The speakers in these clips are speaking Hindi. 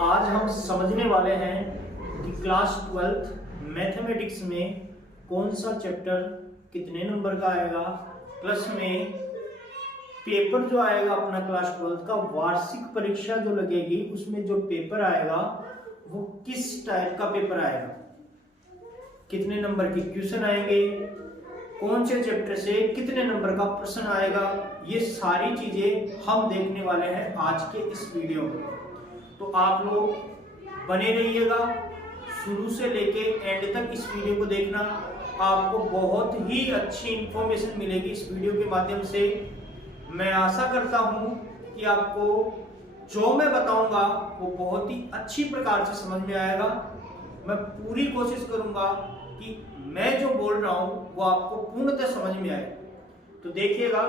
आज हम समझने वाले हैं कि क्लास 12th मैथमेटिक्स में कौन सा चैप्टर कितने नंबर का आएगा, प्लस में पेपर जो आएगा अपना क्लास 12th का वार्षिक परीक्षा जो लगेगी उसमें जो पेपर आएगा वो किस टाइप का पेपर आएगा, कितने नंबर के क्वेश्चन आएंगे, कौन से चैप्टर से कितने नंबर का प्रश्न आएगा, ये सारी चीजें हम देखने वाले हैं आज के इस वीडियो में। तो आप लोग बने रहिएगा, शुरू से लेके एंड तक इस वीडियो को देखना। आपको बहुत ही अच्छी इंफॉर्मेशन मिलेगी इस वीडियो के माध्यम से। मैं आशा करता हूं कि आपको जो मैं बताऊंगा वो बहुत ही अच्छी प्रकार से समझ में आएगा। मैं पूरी कोशिश करूंगा कि मैं जो बोल रहा हूं वो आपको पूर्णतः समझ में आए। तो देखिएगा,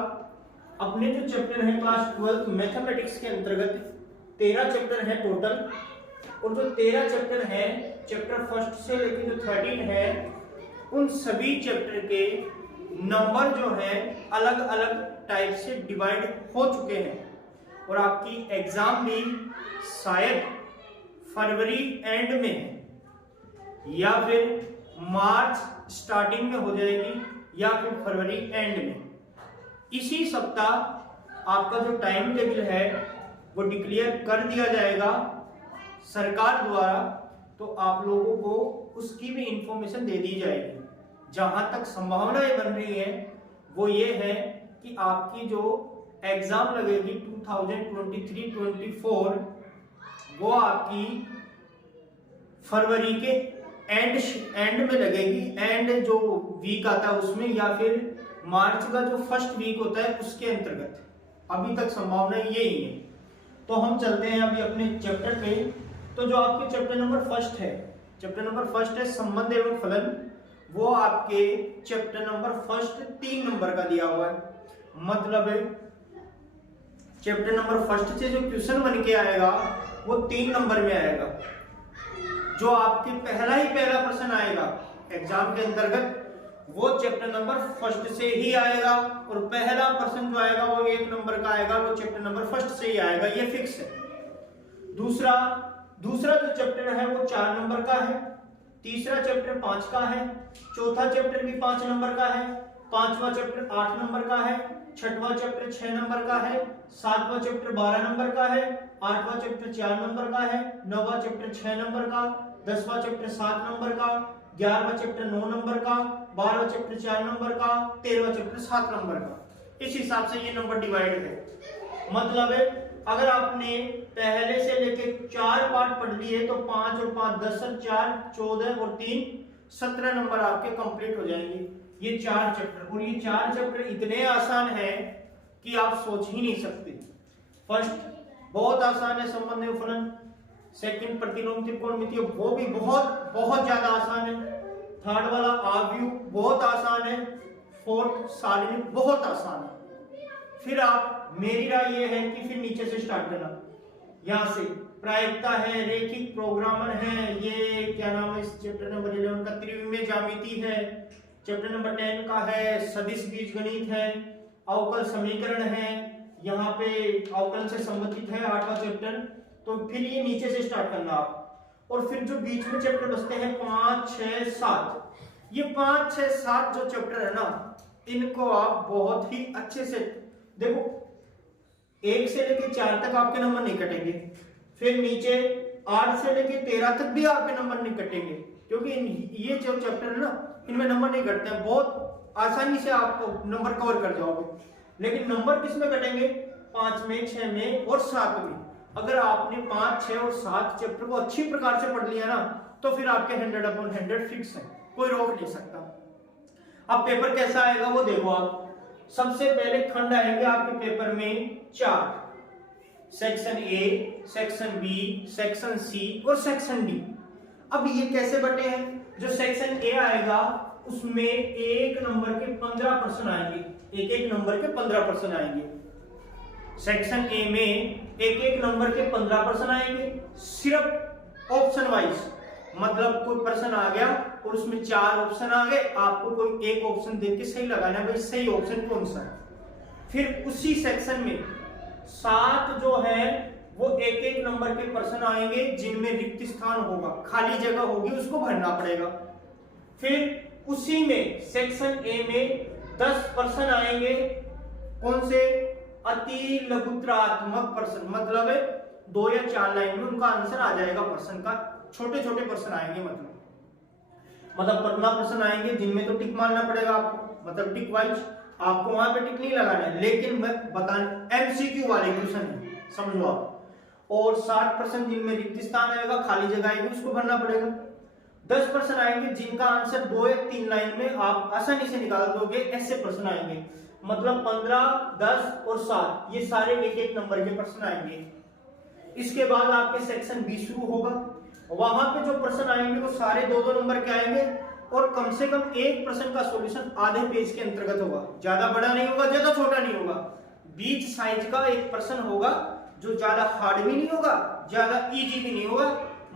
अपने जो चैप्टर है क्लास 12 मैथमेटिक्स के अंतर्गत 13 चैप्टर है टोटल, और जो 13 चैप्टर है, चैप्टर फर्स्ट से लेकर जो 13 है, उन सभी चैप्टर के नंबर जो है अलग अलग टाइप से डिवाइड हो चुके हैं। और आपकी एग्जाम भी शायद फरवरी एंड में है या फिर मार्च स्टार्टिंग में हो जाएगी या फिर फरवरी एंड में। इसी सप्ताह आपका जो टाइम टेबल है वो डिक्लेयर कर दिया जाएगा सरकार द्वारा, तो आप लोगों को उसकी भी इंफॉर्मेशन दे दी जाएगी। जहां तक संभावनाएं बन रही है वो ये है कि आपकी जो एग्जाम लगेगी 2023-24 वो आपकी फरवरी के एंड में लगेगी, एंड जो वीक आता है उसमें, या फिर मार्च का जो फर्स्ट वीक होता है उसके अंतर्गत। अभी तक संभावना यही है। तो हम चलते हैं अभी अपने चैप्टर पे। तो जो आपके चैप्टर नंबर फर्स्ट है संबंध एवं फलन, वो आपके चैप्टर नंबर फर्स्ट 3 नंबर का दिया हुआ है। मतलब चैप्टर नंबर फर्स्ट से जो क्वेश्चन बन के आएगा वो 3 नंबर में आएगा। जो आपके पहला प्रश्न आएगा एग्जाम के अंतर्गत वो चैप्टर नंबर फर्स्ट से ही आएगा, और पहला प्रश्न जो आएगा वो 1 नंबर का आएगा, वो चैप्टर नंबर फर्स्ट से ही आएगा, ये फिक्स है। दूसरा जो चैप्टर है वो 4 नंबर का है, तीसरा चैप्टर 5 का है, चौथा चैप्टर भी 5 नंबर का है, पांचवा चैप्टर 8 नंबर का है, छठवां चैप्टर 6 नंबर का है, सातवां चैप्टर 12 नंबर का है, आठवां चैप्टर 4 नंबर का है, नौवां चैप्टर 6 नंबर का, 10वां चैप्टर 7 नंबर का, 11वां चैप्टर 9 नंबर का, 12वां चैप्टर 4 नंबर का, 13वां चैप्टर 7 नंबर का। इस हिसाब से ये नंबर डिवाइड है। मतलब है अगर आपने पहले से लेके 4 पार्ट पढ़ लिए तो 5 और 5 10 और 4 14 और 3 17 नंबर आपके कंप्लीट हो जाएंगे। ये 4 चैप्टर, और ये 4 चैप्टर इतने आसान है कि आप सोच ही नहीं सकते। फर्स्ट बहुत आसान है, संबंध एवं फलन। सेकंड प्रतिलोम त्रिकोणमितीय, वो भी बहुत बहुत ज्यादा आसान है। थर्ड वाला आव्यूह बहुत आसान है। फोर्थ सारणी बहुत आसान है। फिर आप, मेरी राय ये है कि फिर नीचे से स्टार्ट करना। यहां से प्रायिकता है, रेखिक प्रोग्रामर है, ये क्या नाम है इस चैप्टर नंबर 11 का, त्रिविमीय ज्यामिति है। चैप्टर नंबर 10 का है सदिश बीजगणित है, अवकल समीकरण है, यहाँ पे अवकल से संबंधित है 8वां चैप्टर। तो फिर ये नीचे से स्टार्ट करना आप, और फिर जो बीच में चैप्टर बचते हैं 5 6 7, ये 5 6 7 जो चैप्टर है ना, इनको आप बहुत ही अच्छे से देखो। 1 से लेके 4 तक आपके नंबर नहीं कटेंगे, फिर नीचे 8 से लेके 13 तक भी आपके नंबर नहीं कटेंगे, क्योंकि ये जो चैप्टर है ना इनमें नंबर नहीं कटते हैं, बहुत आसानी से आप नंबर कवर कर जाओगे। लेकिन नंबर किस में कटेंगे? 5 में, 6 में और 7 में। अगर आपने 5 6 और 7 चैप्टर को अच्छी प्रकार से पढ़ लिया ना, तो फिर आपके 100/100 फिक्स है, कोई रोक नहीं सकता। अब पेपर कैसा आएगा वो देखो आप। सबसे पहले खंड आएंगे आपके पेपर में 4, section A, section B, section C और सेक्शन डी। अब ये कैसे बटे हैं? जो सेक्शन ए आएगा उसमें 1 नंबर के 15 प्रश्न आएंगे, एक नंबर के 15 प्रश्न आएंगे। सेक्शन ए में एक नंबर के 15 प्रश्न आएंगे, सिर्फ ऑप्शन वाइज। मतलब कोई प्रश्न आ गया और उसमें 4 ऑप्शन आ गए, आपको कोई एक ऑप्शन देख के सही लगाना है, भाई सही ऑप्शन कौन सा है। फिर उसी सेक्शन में 7 जो है वो एक एक नंबर के पर्सन आएंगे जिनमें रिक्त स्थान होगा, खाली जगह होगी, उसको भरना पड़ेगा। फिर उसी में सेक्शन ए में 10 पर्सन आएंगे, कौन से? अति लघुत्रात्मक पर्सन, मतलब 2 या 4 लाइन में उनका आंसर आ जाएगा पर्सन का, छोटे छोटे पर्सन आएंगे, मतलब 15 पर्सन आएंगे जिनमें तो टिक मारना पड़ेगा आपको, मतलब टिक वाइज आपको वहां पे टिक नहीं लगाना है, लेकिन मैं बता एमसीक्यू वाले क्वेश्चन है, समझो आप। और 60% जिनमें रिक्त स्थान आएगा, खाली जगह आएगी, उसको भरना पड़ेगा। 10% आएंगे जिनका आंसर 2 या 3 लाइन में आप आसानी से निकाल दोगे, ऐसे प्रश्न आएंगे, मतलब 15, 10 और 7 ये सारे एक एक नंबर के प्रश्न आएंगे। इसके बाद आपके सेक्शन बी शुरू होगा, वहां पे जो प्रश्न आएंगे वो सारे 2-2 नंबर के आएंगे और कम से कम एक प्रश्न का सॉल्यूशन आधे पेज के अंतर्गत होगा, ज्यादा बड़ा नहीं होगा, ज्यादा छोटा नहीं होगा, बीच साइज का एक प्रश्न होगा, जो ज्यादा हार्ड भी नहीं होगा, ज्यादा इजी भी नहीं होगा,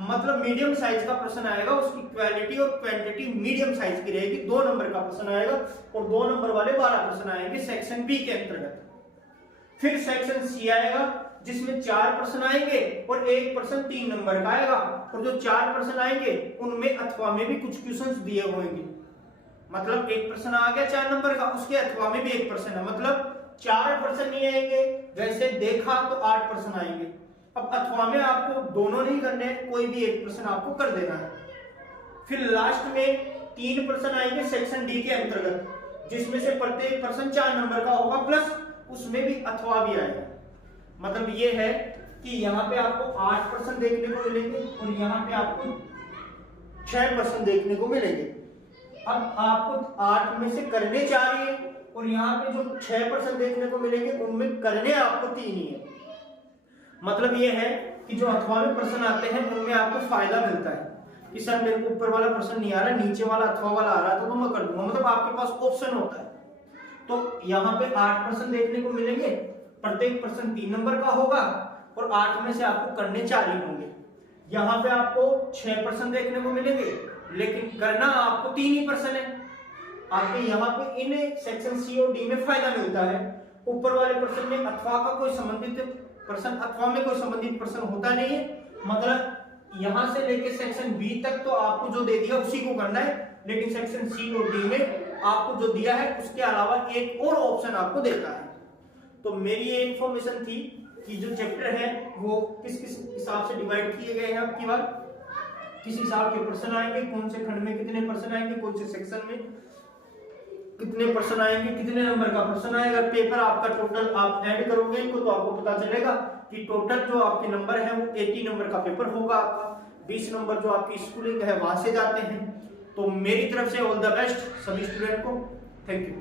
मतलब मीडियम साइज का प्रश्न आएगा। उसकी क्वालिटी और क्वांटिटी मीडियम साइज की रहेगी, 2 नंबर का प्रश्न आएगा और 2 नंबर वाले 12 प्रश्न आएंगे सेक्शन बी के अंतर्गत। फिर सेक्शन सी आएगा जिसमें 4 प्रश्न आएंगे और एक प्रश्न 3 नंबर का आएगा, और जो 4 प्रश्न आएंगे उनमें अथवा में भी कुछ क्वेश्चंस दिए होंगे, मतलब एक प्रश्न आ गया 4 नंबर का, उसके अथवा में भी एक प्रश्न है, मतलब 4 प्रश्न नहीं आएंगे, वैसे देखा तो 8 प्रश्न आएंगे। अब अथवा में आपको दोनों नहीं करने, कोई भी एक प्रश्न आपको कर देना है। फिर लास्ट में 3 प्रश्न आएंगे सेक्शन डी के अंतर्गत, जिसमें से प्रत्येक प्रश्न 4 नंबर का होगा, प्लस उसमें भी अथवा भी आएगा। मतलब ये है कि यहाँ पे आपको 8 प्रश्न देखने को मिलेंगे और यहाँ पे आपको 6 प्रश्न देखने को मिलेंगे। अब आपको 8 में से करने चाहिए और यहाँ पे जो 6 प्रश्न देखने को मिलेंगे उनमें करने आपको 3 ही है। मतलब ये है कि जो अथवा में प्रश्न आते हैं उनमें आपको फायदा मिलता है कि सर मेरे को ऊपर वाला प्रश्न नहीं आ रहा, नीचे वाला अथवा वाला आ रहा है तो मैं कर दूंगा, मतलब आपके पास ऑप्शन होता है। तो यहाँ पे 8 प्रश्न देखने को मिलेंगे, प्रत्येक प्रश्न 3 नंबर का होगा और 8 में से आपको करने 4 ही होंगे। यहाँ पे आपको 6 प्रश्न देखने को मिलेंगे, लेकिन करना आपको 3 ही प्रश्न है। आपके यहाँ पे इन सेक्शन सी और डी में फायदा मिलता है, ऊपर वाले प्रश्न में अथवा का कोई संबंधित प्रश्न, अथवा में कोई संबंधित प्रश्न होता नहीं है, मतलब यहाँ से लेके सेक्शन बी तक तो आपको जो दे दिया उसी को करना है, लेकिन सेक्शन सी और डी में आपको जो दिया है उसके अलावा एक और ऑप्शन आपको देता है। तो मेरी ये इंफॉर्मेशन थी कि जो चैप्टर है वो किस किस हिसाब से डिवाइड किए गए हैं, आपकी बात किस हिसाब के प्रश्न आएंगे, कौन से खंड में कितने प्रश्न आएंगे, कौन से सेक्शन में कितने प्रश्न आएंगे, कितने नंबर का प्रश्न आएगा। पेपर आपका टोटल आप ऐड करोगे इनको तो आपको पता चलेगा कि टोटल जो आपके नंबर है वो 80 नंबर का पेपर होगा आपका। 20 नंबर जो आपकी स्कूलिंग है वहां से जाते हैं। तो मेरी तरफ से ऑल द बेस्ट सभी स्टूडेंट को, थैंक यू।